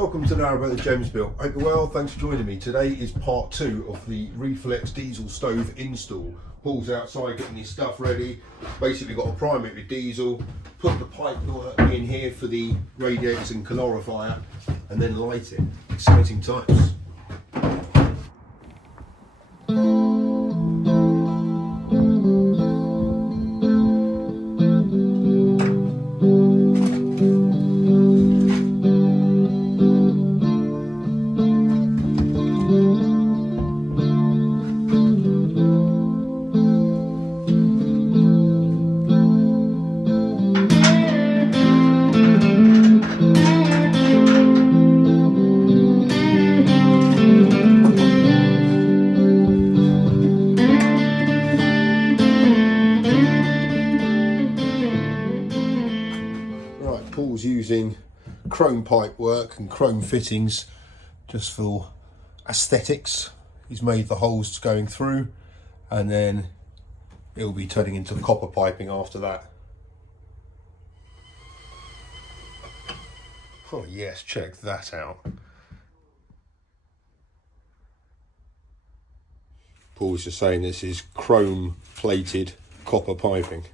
Welcome to Narrowboat the James Built. Hope you're well, thanks for joining me. Today is part 2 of the Refleks Diesel Stove install. Paul's outside getting his stuff ready. Basically got to prime it with diesel, put the pipe in here for the radiators and calorifier, and then light it. Exciting times. Paul's using chrome pipe work and chrome fittings just for aesthetics. He's made the holes going through, and then it'll be turning into copper piping after that. Oh yes, check that out. Paul's just saying this is chrome plated copper piping.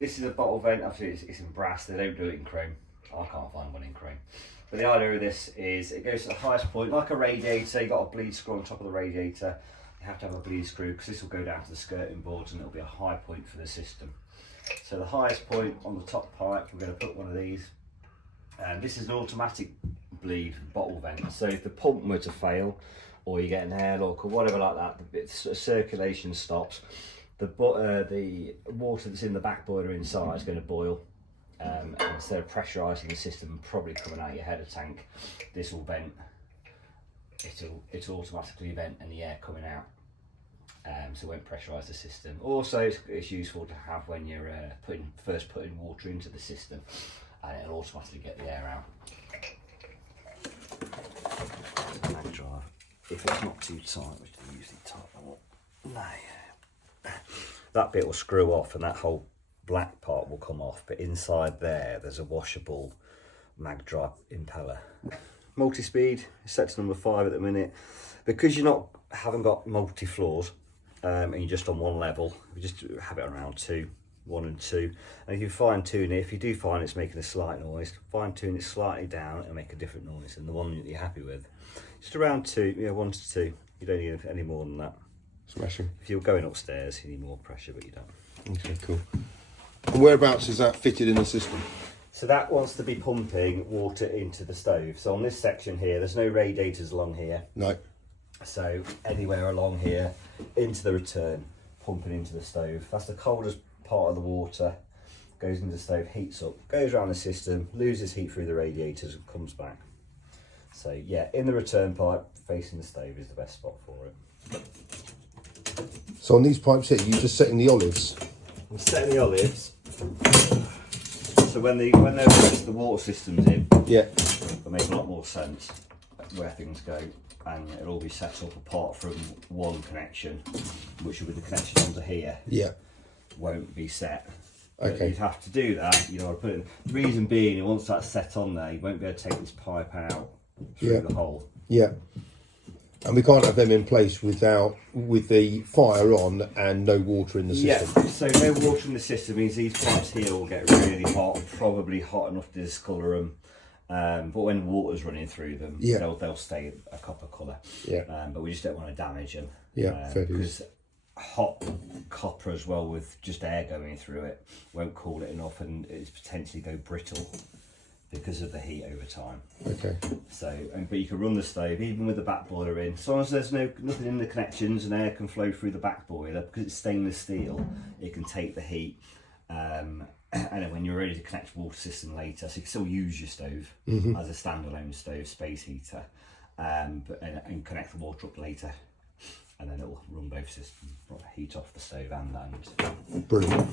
This is a bottle vent, obviously it's in brass, they don't do it in chrome. I can't find one in chrome. But the idea of this is it goes to the highest point, like a radiator. You've got a bleed screw on top of the radiator. You have to have a bleed screw because this will go down to the skirting boards and it'll be a high point for the system. So the highest point on the top pipe, we're going to put one of these. And this is an automatic bleed bottle vent. So if the pump were to fail, or you get an airlock or whatever like that, the circulation stops. The water that's in the back boiler inside is going to boil. And instead of pressurising the system and probably coming out your header tank, this will vent. It'll automatically vent and the air coming out. So it won't pressurise the system. Also, it's useful to have when you're first putting water into the system, and it'll automatically get the air out. Mag drive. If it's not too tight, which is usually tight, no. That bit will screw off and that whole black part will come off, but inside there's a washable mag drive impeller. Multi-speed, set to number 5 at the minute. Because haven't got multi-floors and you're just on one level, we just have it around 1 and 2. And if you fine tune it, if you do find it's making a slight noise, fine tune it slightly down and make a different noise than the one that you're happy with. Just around 1 to 2, you don't need any more than that. Smashing. If you're going upstairs, you need more pressure, but you don't. Okay, cool. And whereabouts is that fitted in the system? So that wants to be pumping water into the stove. So on this section here, there's no radiators along here. No. So anywhere along here, into the return, pumping into the stove. That's the coldest part of the water. Goes into the stove, heats up, goes around the system, loses heat through the radiators and comes back. So yeah, in the return pipe, facing the stove is the best spot for it. So on these pipes here, you're just setting the olives? I'm setting the olives. So when the water system's in, yeah, it'll make a lot more sense where things go, and it'll all be set up apart from one connection, which will be the connection onto here. Yeah. Won't be set. Okay. But you'd have to do that, put it in. The reason being, once that's set on there, you won't be able to take this pipe out through the hole. Yeah. And we can't have them in place with the fire on and no water in the system. Yeah, so no water in the system means these pipes here will get really hot, probably hot enough to discolour them. But when water's running through them, they'll stay a copper colour. Yeah. But we just don't want to damage them. Yeah, fair dues. Because hot copper as well, with just air going through it, won't cool it enough and it's potentially go brittle because of the heat over time. Okay. So, but you can run the stove even with the back boiler in. As long as there's nothing in the connections and air can flow through the back boiler, because it's stainless steel, it can take the heat. And then when you're ready to connect the water system later, so you can still use your stove as a standalone stove, space heater, and connect the water up later. And then it'll run both systems, heat off the stove and. Brilliant.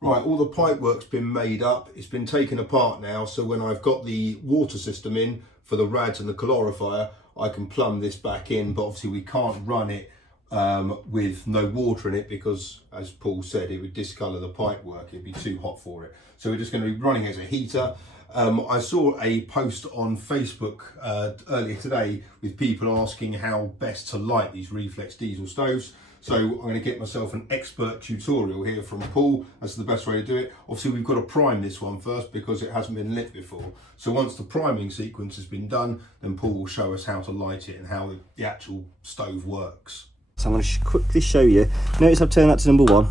Right, all the pipe work's been made up. It's been taken apart now, so when I've got the water system in for the rads and the calorifier, I can plumb this back in, but obviously we can't run it with no water in it, because as Paul said, it would discolour the pipe work, it'd be too hot for it. So we're just going to be running as a heater. I saw a post on Facebook earlier today with people asking how best to light these Refleks diesel stoves. So I'm going to get myself an expert tutorial here from Paul as to the best way to do it. Obviously we've got to prime this one first because it hasn't been lit before. So once the priming sequence has been done, then Paul will show us how to light it and how the actual stove works. So I'm going to quickly show you. Notice I've turned that to number 1.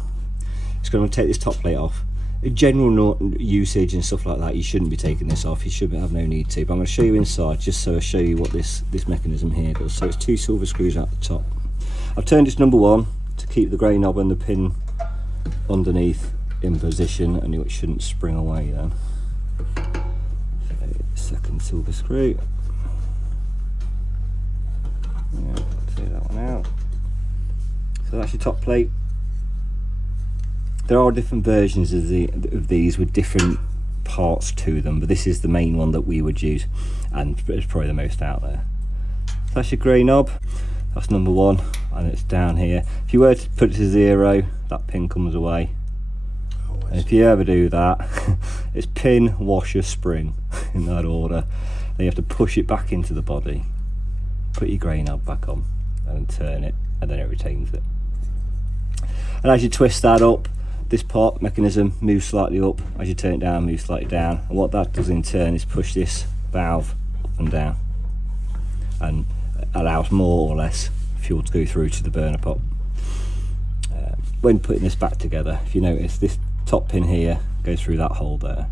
It's going to take this top plate off. In general usage and stuff like that, you shouldn't be taking this off. You should have no need to. But I'm going to show you inside just so I show you what this mechanism here does. So it's 2 silver screws at the top. I've turned it to number 1 to keep the grey knob and the pin underneath in position, and it shouldn't spring away then. So, second silver screw. Yeah, take that one out. So that's your top plate. There are different versions of these with different parts to them, but this is the main one that we would use, and it's probably the most out there. So that's your grey knob. That's number 1, and it's down here. If you were to put it to 0, that pin comes away. And if you ever do that, it's pin, washer, spring in that order. Then you have to push it back into the body, put your grey knob back on, and turn it, and then it retains it. And as you twist that up, this part mechanism moves slightly up. As you turn it down, moves slightly down. And what that does in turn is push this valve up and down, and allows more or less fuel to go through to the burner pot. When putting this back together, if you notice, this top pin here goes through that hole there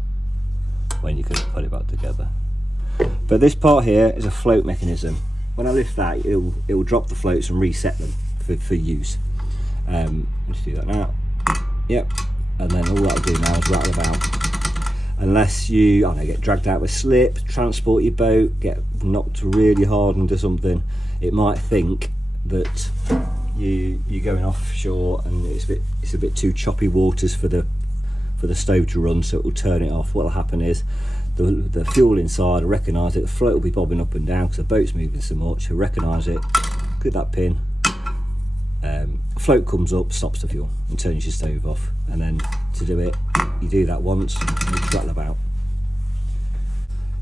when you can put it back together. But this part here is a float mechanism. When I lift that, it'll drop the floats and reset them for use. Let's do that now. Yep, and then all that'll do now is rattle the valve. Unless you, I don't know, get dragged out with slip, transport your boat, get knocked really hard into something, it might think that you're going offshore and it's a bit too choppy waters for the stove to run, so it will turn it off. What'll happen is the fuel inside will recognise it, the float will be bobbing up and down because the boat's moving so much. It'll recognise it, click that pin, float comes up, stops the fuel and turns your stove off. And then to do it, you do that once and you rattle about.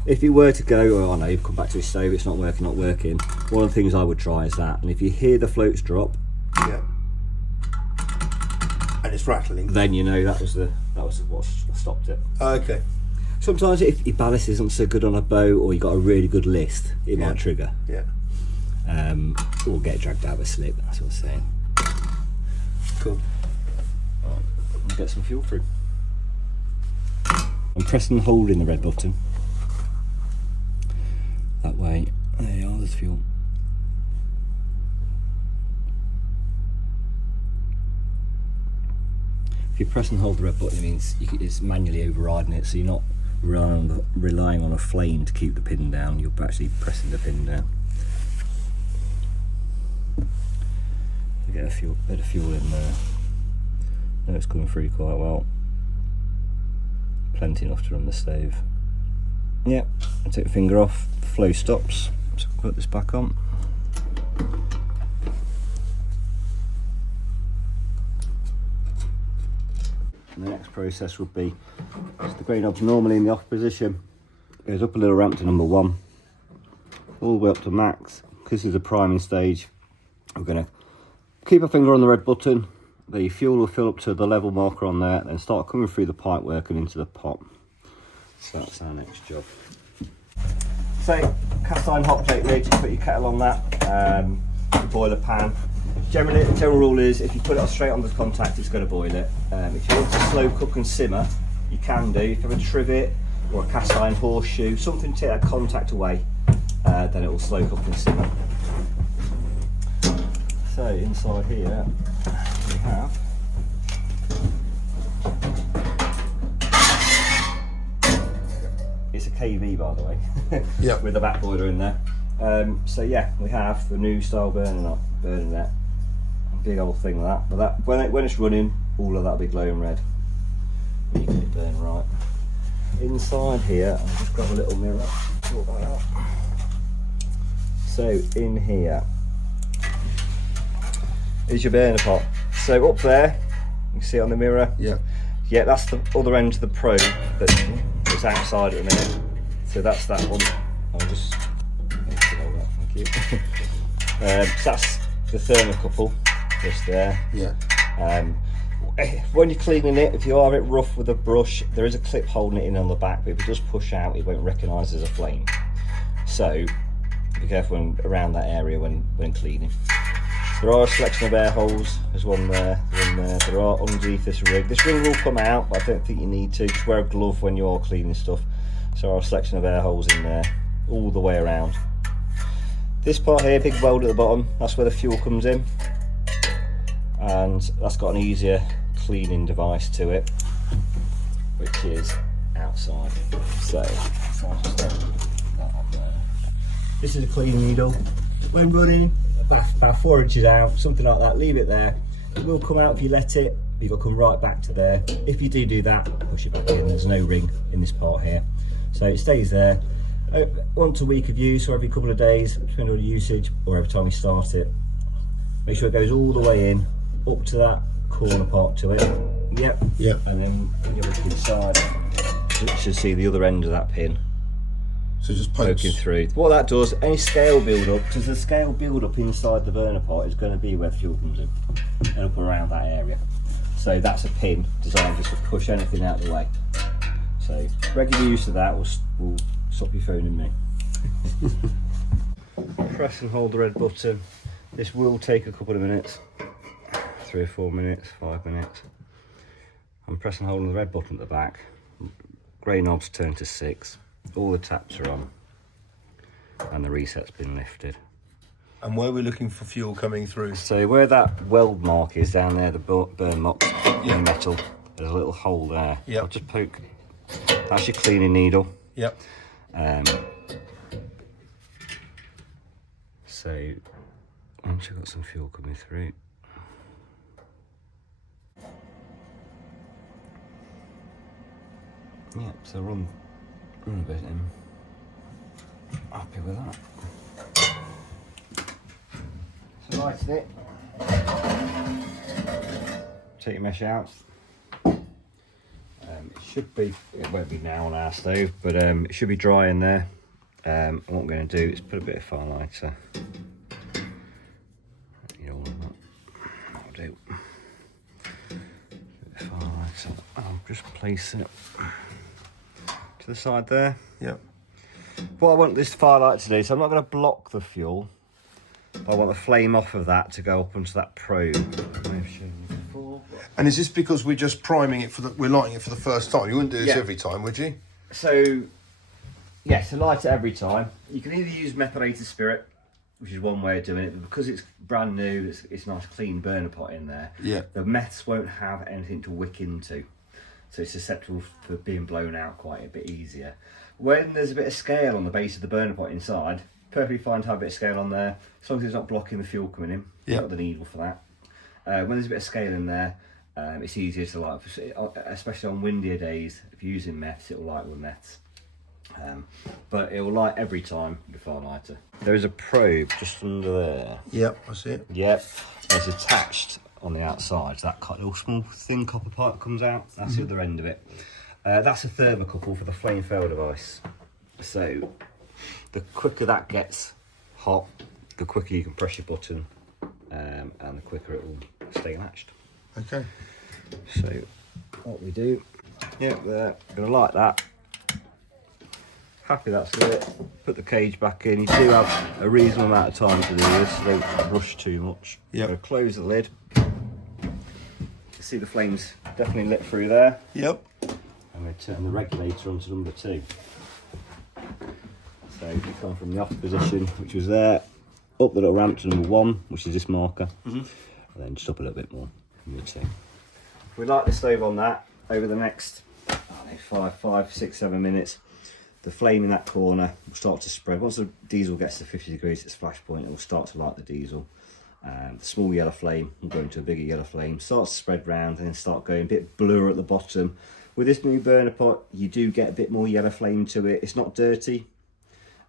If it were to go, oh no, you've come back to your stove, it's not working, one of the things I would try is that, and if you hear the floats drop, yeah, and it's rattling, then you know that was what stopped it. Okay. Sometimes if your ballast isn't so good on a boat, or you got a really good list, it might trigger. Yeah. Or get dragged out with slip. That's what I'm saying. Cool. Right, we'll get some fuel through. I'm pressing and holding the red button. That way, there you are, there's fuel. If you press and hold the red button, it means it's manually overriding it, so you're not relying on a flame to keep the pin down, you're actually pressing the pin down. You get a bit of fuel in there. No, it's coming through quite well. Plenty enough to run the stove. Yep, I take the finger off, the flow stops, so I'll put this back on. And the next process would be, so the grey knob's normally in the off position, goes up a little ramp to number 1, all the way up to max. This is a priming stage. We're going to keep a finger on the red button, the fuel will fill up to the level marker on there, then start coming through the pipe work and into the pot. So that's our next job. So, cast iron hot plate lid, you put your kettle on that, boiler pan. Generally, the general rule is if you put it straight on the contact, it's going to boil it. If you want to slow cook and simmer, you can do. If you have a trivet or a cast iron horseshoe, something to take that contact away, then it will slow cook and simmer. So inside here we have it's a KV, by the way, Yep. with a back boiler in there. So yeah, we have the new style burning net, a big old thing like that. But that when it's running, all of that will be glowing red. You can burn right. Inside here, I'll just grab a little mirror. Sort that out. So in here, is your burner pot. So up there, you can see it on the mirror. Yeah. Yeah, that's the other end of the probe that's outside at the minute. So that's that one. I'll just thank you. So that's the thermocouple just there. Yeah. When you're cleaning it, if you are a bit rough with a brush, there is a clip holding it in on the back, but if it does push out, it won't recognise as a flame. So be careful around that area when cleaning. There are a selection of air holes. There's one there, one there. There are underneath this ring. This ring will come out, but I don't think you need to. Just wear a glove when you are cleaning stuff. So there are a selection of air holes in there, all the way around. This part here, big weld at the bottom, that's where the fuel comes in. And that's got an easier cleaning device to it, which is outside. So if I just put that up there. This is a cleaning needle. When running, about 4 inches out, something like that, leave it there. It will come out if you let it, but you've got to come right back to there. If you do that, push it back in. There's no ring in this part here. So it stays there. Once a week of use, or every couple of days, depending on the usage, or every time you start it. Make sure it goes all the way in, up to that corner part to it. Yep. Yep. And then when you look inside, you should see the other end of that pin. So just poking through. What that does, any scale build up, because the scale build up inside the burner pot is going to be where the fuel comes in and up around that area. So that's a pin designed just to push anything out of the way. So regular use of that will stop you phoning me. Press and hold the red button. This will take a couple of minutes, 3 or 4 minutes, 5 minutes. I'm pressing and holding the red button at the back. Grey knobs turn to 6. All the taps are on and the reset's been lifted. And where we're looking for fuel coming through? So where that weld mark is down there, the burn mark in the metal, there's a little hole there. Yep. I'll just poke. That's your cleaning needle. Yep. So once you've got some fuel coming through, yep, so run a bit in. Happy with that. So lighten it. Take your mesh out. It should be, it won't be now on our stove, but it should be dry in there. And what I'm going to do is put a bit of fire lighter. You know, I'll do. A bit of fire lighter. I'll just place it to the side there. Yep. What I want this firelight to do, so I'm not going to block the fuel. I want the flame off of that to go up onto that probe. And is this because we're just priming it we're lighting it for the first time? You wouldn't do this every time, would you? So, yes, to light it every time. You can either use methylated spirit, which is one way of doing it, but because it's brand new, it's a nice clean burner pot in there. Yeah. The meths won't have anything to wick into, so it's susceptible for being blown out quite a bit easier. When there's a bit of scale on the base of the burner pot inside, perfectly fine to have a bit of scale on there, as long as it's not blocking the fuel coming in. Yeah. Not the needle for that. When there's a bit of scale in there, it's easier to light, especially on windier days. If you're using meths, it will light with meths. But it will light every time with the fire lighter. There is a probe just under there. Yep, I see it. Yep, it's attached on the outside. So that little small thin copper pipe comes out. That's the other end of it. That's a thermocouple for the flame fail device. So the quicker that gets hot, the quicker you can press your button, and the quicker it will stay latched. Okay. So what we do, yep, there, gonna light that. Happy that's it. Put the cage back in. You do have a reasonable amount of time to do this, so don't rush too much. Yep. Gonna close the lid. You can see the flames definitely lit through there. Yep. I'm going to turn the regulator on to number 2. So you come from the off position, which was there, up the little ramp to number 1, which is this marker, and then just up a little bit more, number 2. If we light the stove on that, over the next, I don't know, 5, 6, 7 minutes, the flame in that corner will start to spread. Once the diesel gets to 50 degrees, its flash point, it will start to light the diesel. The small yellow flame will go into a bigger yellow flame, starts to spread round and then start going a bit blur at the bottom. With this new burner pot, you do get a bit more yellow flame to it. It's not dirty,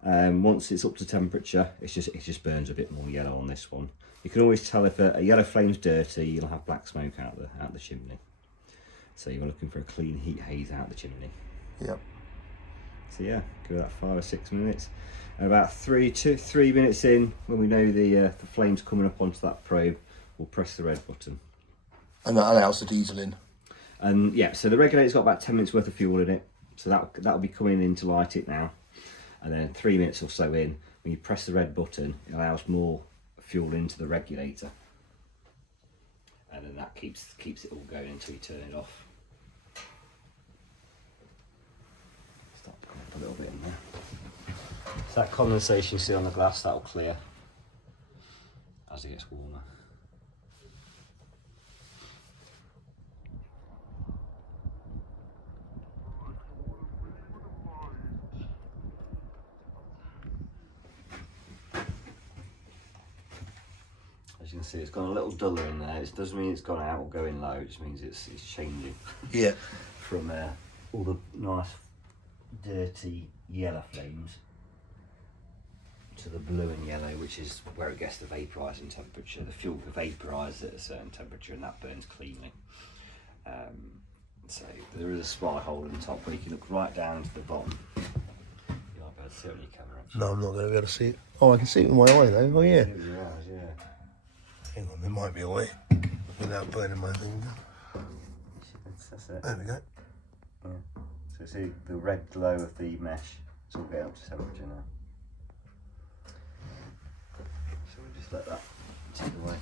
Once it's up to temperature, it just burns a bit more yellow on this one. You can always tell if a yellow flame's dirty, you'll have black smoke out the chimney. So you're looking for a clean heat haze out the chimney. Yep. So yeah, give it that 5 or 6 minutes. And about 3 minutes in, when we know the flame's coming up onto that probe, we'll press the red button. And that allows the diesel in. And yeah, so the regulator's got about 10 minutes worth of fuel in it. So that'll be coming in to light it now. And then 3 minutes or so in, when you press the red button, it allows more fuel into the regulator. And then that keeps it all going until you turn it off. Start to come up a little bit in there. So that condensation you see on the glass, that'll clear as it gets warmer. As you can see, it's gone a little duller in there. It doesn't mean it's gone out or going low, it just means it's changing. Yeah. From all the nice dirty yellow flames to the blue and yellow, which is where it gets the vaporising temperature. The fuel vapourises at a certain temperature and that burns cleanly. So there is a spy hole in the top where you can look right down to the bottom. You might be able to see it on your camera. No, I'm not going to be able to see it. Oh, I can see it with my eye though. Oh yeah. See it with your eyes, yeah. Hang on, there might be a way without burning my finger. That's it. There we go. Yeah. So see the red glow of the mesh, it's all getting up to temperature now. So we'll just let that tick away.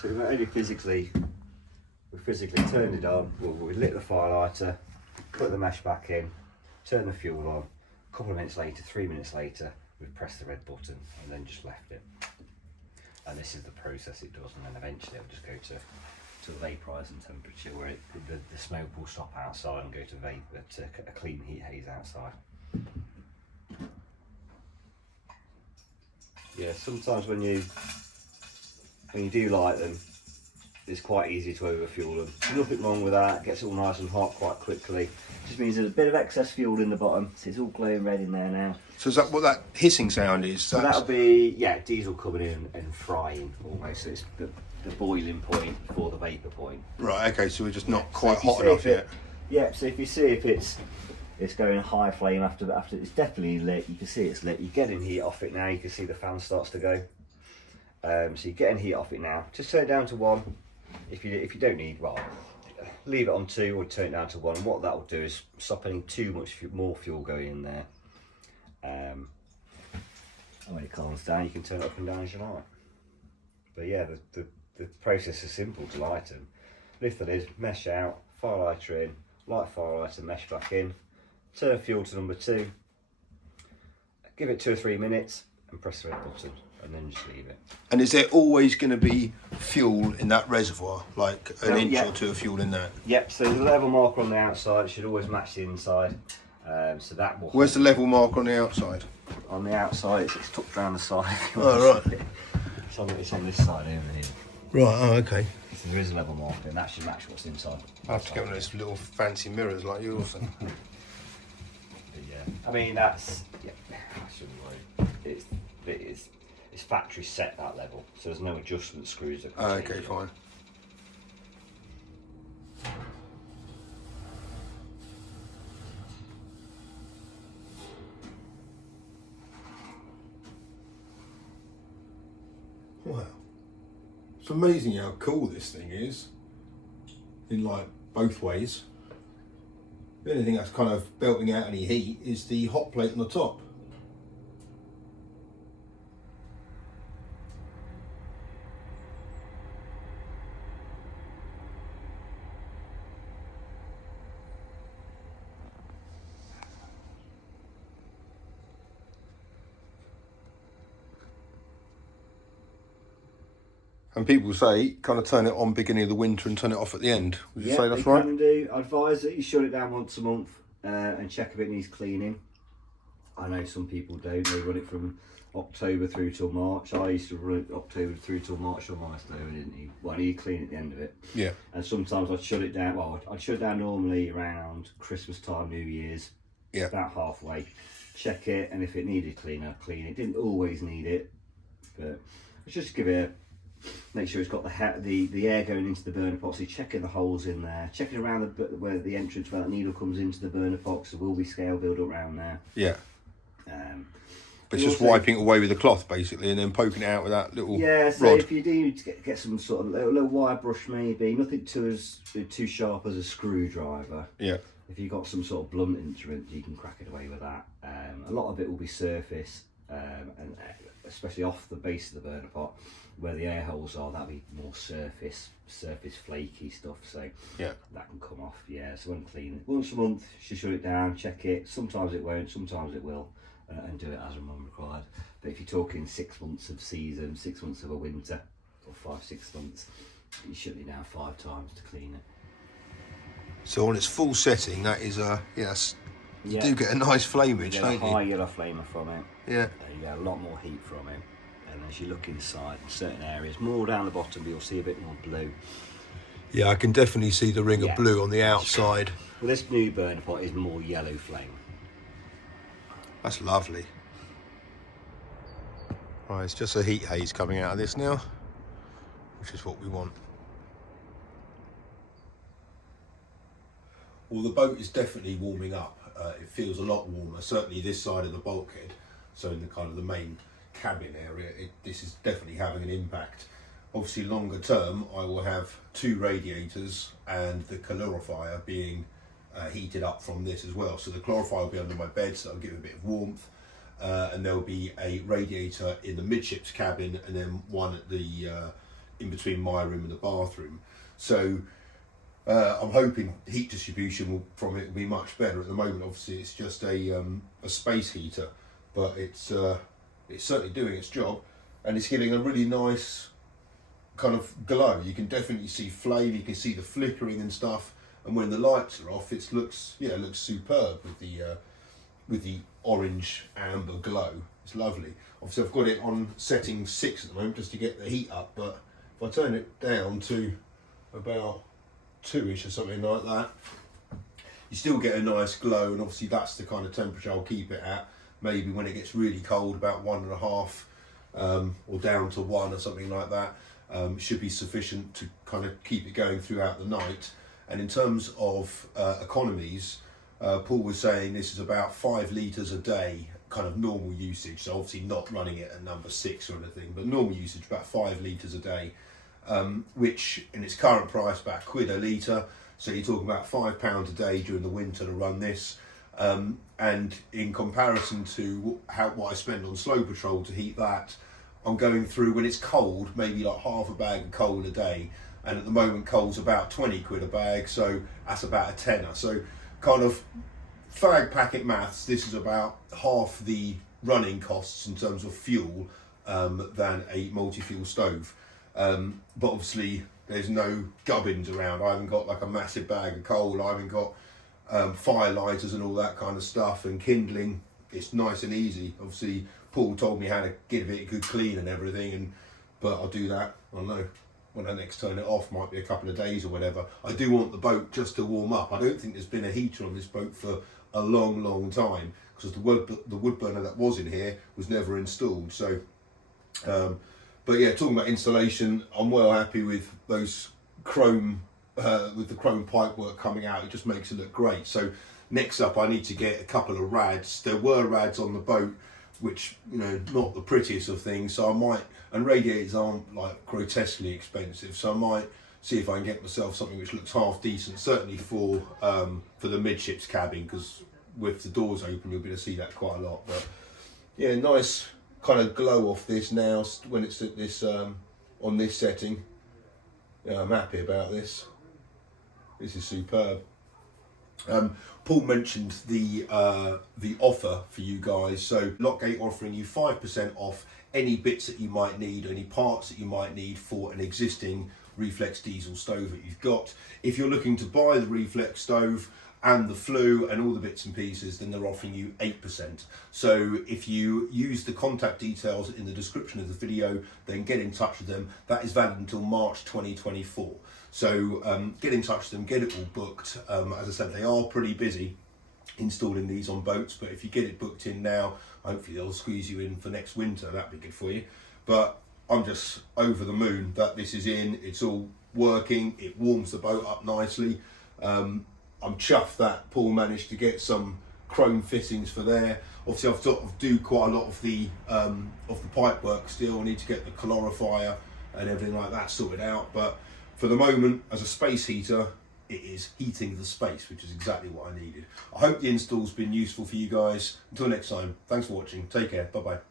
So we've only physically turned it on, we lit the fire lighter, put the mesh back in, turn the fuel on, a couple of minutes later, 3 minutes later, we've pressed the red button and then just left it. And this is the process it does, and then eventually it'll just go to the vaporising temperature where the smoke will stop outside and go to a clean heat haze outside. Yeah, sometimes when you do light them, it's quite easy to overfuel them. There's nothing wrong with that, it gets all nice and hot quite quickly. Just means there's a bit of excess fuel in the bottom, so it's all glowing red in there now. So is that what that hissing sound is? So that'll be, yeah, diesel coming in and frying almost. So it's the boiling point for the vapour point. Right, okay, so we're just not quite So if hot you enough see if yet. Yeah, so if you see if it's going high flame after it's definitely lit, you can see it's lit. You're getting heat off it now, you can see the fan starts to go. So you're getting heat off it now. Just turn it down to 1. If you don't need, well, leave it on 2 or turn it down to 1. And what that will do is stop any too much more fuel going in there. And when it calms down, you can turn it up and down as you like. But yeah, the process is simple to light them. Lift the lid, mesh out, fire lighter in, light fire lighter, mesh back in, turn fuel to number 2, give it 2 or 3 minutes and press the red button and then just leave it. And is there always going to be fuel in that reservoir, like an inch yeah. or 2 of fuel in there? Yep, so there's a level marker on the outside, it should always match the inside. So that will. Where's the level mark on the outside? On the outside, it's tucked around the side. Oh, right. It's on this side over here. Right, oh, okay. So there is a level marker and that should match what's inside. I have to get one of those little fancy mirrors like yours. But yeah, I mean that's, yeah, I shouldn't worry. It's factory set that level, so there's no adjustment screws that can change Okay, it. fine. Wow. It's amazing how cool this thing is. In like both ways. The only thing that's kind of belting out any heat is the hot plate on the top. And people say, kind of turn it on beginning of the winter and turn it off at the end. Would you say that's right? Can do. I advise that you shut it down once a month and check if it needs cleaning. I know some people don't. They run it from October through till March. I used to run it October through till March on my stove. I didn't need. Well, I need to clean at the end of it. Yeah. And sometimes I'd shut it down. Well, I'd shut it down normally around Christmas time, New Year's. Yeah. About halfway. check it, and if it needed clean, I'd clean it. Didn't always need it, but just give it make sure it's got the air going into the burner pot, so you're checking the holes in there, checking around where the entrance, where that needle comes into the burner pot, so there will be scale build up around there. Yeah. But it's just wiping it away with the cloth basically, and then poking it out with that little so rod. if you do get some sort of little wire brush, maybe nothing too sharp as a screwdriver. Yeah. If you've got some sort of blunt instrument, you can crack it away with that. A lot of it will be surface, and especially off the base of the burner pot, where the air holes are, that'll be more surface flaky stuff. So yeah, that can come off. Yeah, so when clean it once a month, you shut it down, check it. Sometimes it won't, sometimes it will, and do it as and when required. But if you're talking 6 months of season, 6 months of a winter, or 5-6 months, you shut it down 5 times to clean it. So on its full setting, that is yes, you do get a nice flameage, you don't get a high yellow flamer from it. Yeah. You get a lot more heat from it. And as you look inside, in certain areas, more down the bottom, you'll see a bit more blue. Yeah, I can definitely see the ring of blue on the outside. Well, this new burner pot is more yellow flame. That's lovely. Right, it's just a heat haze coming out of this now, which is what we want. Well, the boat is definitely warming up. It feels a lot warmer, certainly this side of the bulkhead. So in the kind of the main cabin area, this is definitely having an impact. Obviously longer term, I will have 2 radiators and the calorifier being heated up from this as well. So the calorifier will be under my bed, so that'll give it a bit of warmth. And there'll be a radiator in the midships cabin, and then one at the in between my room and the bathroom. So I'm hoping heat distribution from it will be much better. At the moment, obviously, it's just a space heater, but it's certainly doing its job, and it's giving a really nice kind of glow. You can definitely see flame, you can see the flickering and stuff, and when the lights are off, it looks superb with the orange amber glow. It's lovely. Obviously, I've got it on setting 6 at the moment just to get the heat up, but if I turn it down to about 2ish or something like that, you still get a nice glow, and obviously that's the kind of temperature I'll keep it at. Maybe when it gets really cold, about 1.5 or down to 1 or something like that, should be sufficient to kind of keep it going throughout the night. And in terms of economies, Paul was saying this is about 5 litres a day, kind of normal usage. So obviously not running it at number 6 or anything, but normal usage about 5 litres a day, which in its current price about £1 a litre. So you're talking about £5 a day during the winter to run this. And in comparison to what I spend on slow patrol to heat that, I'm going through, when it's cold, maybe like half a bag of coal a day, and at the moment coal's about £20 a bag, so that's about a tenner. So kind of fag packet maths, this is about half the running costs in terms of fuel than a multi-fuel stove. But obviously there's no gubbins around. I haven't got like a massive bag of coal, I haven't got fire lighters and all that kind of stuff, and kindling. It's nice and easy. Obviously Paul told me how to give it a good clean and everything, but I'll do that, I don't know, when I next turn it off, might be a couple of days or whatever. I do want the boat just to warm up. I don't think there's been a heater on this boat for a long time, because the wood burner that was in here was never installed. So but yeah, talking about installation, I'm well happy with those chrome with the chrome pipework coming out. It just makes it look great. So next up, I need to get a couple of rads. There were rads on the boat, which, you know, not the prettiest of things, so I might, and radiators aren't like grotesquely expensive, so I might see if I can get myself something which looks half decent, certainly for the midships cabin, because with the doors open you'll be able to see that quite a lot. But yeah, nice kind of glow off this now when it's at this on this setting. Yeah, I'm happy about this. This is superb. Paul mentioned the offer for you guys. So Lockgate offering you 5% off any bits that you might need, any parts that you might need for an existing Refleks diesel stove that you've got. If you're looking to buy the Refleks stove and the flue and all the bits and pieces, then they're offering you 8%. So if you use the contact details in the description of the video, then get in touch with them. That is valid until March 2024. So get in touch with them, get it all booked. As I said, they are pretty busy. installing these on boats, but if you get it booked in now, hopefully they'll squeeze you in for next winter. That'd be good for you. But I'm just over the moon that this is in. It's all working. It warms the boat up nicely. I'm chuffed that Paul managed to get some chrome fittings for there. Obviously I've got to do quite a lot of the pipe work still. I need to get the calorifier and everything like that sorted out, but for the moment, as a space heater, it is heating the space, which is exactly what I needed. I hope the install's been useful for you guys. Until next time, thanks for watching. Take care. Bye bye.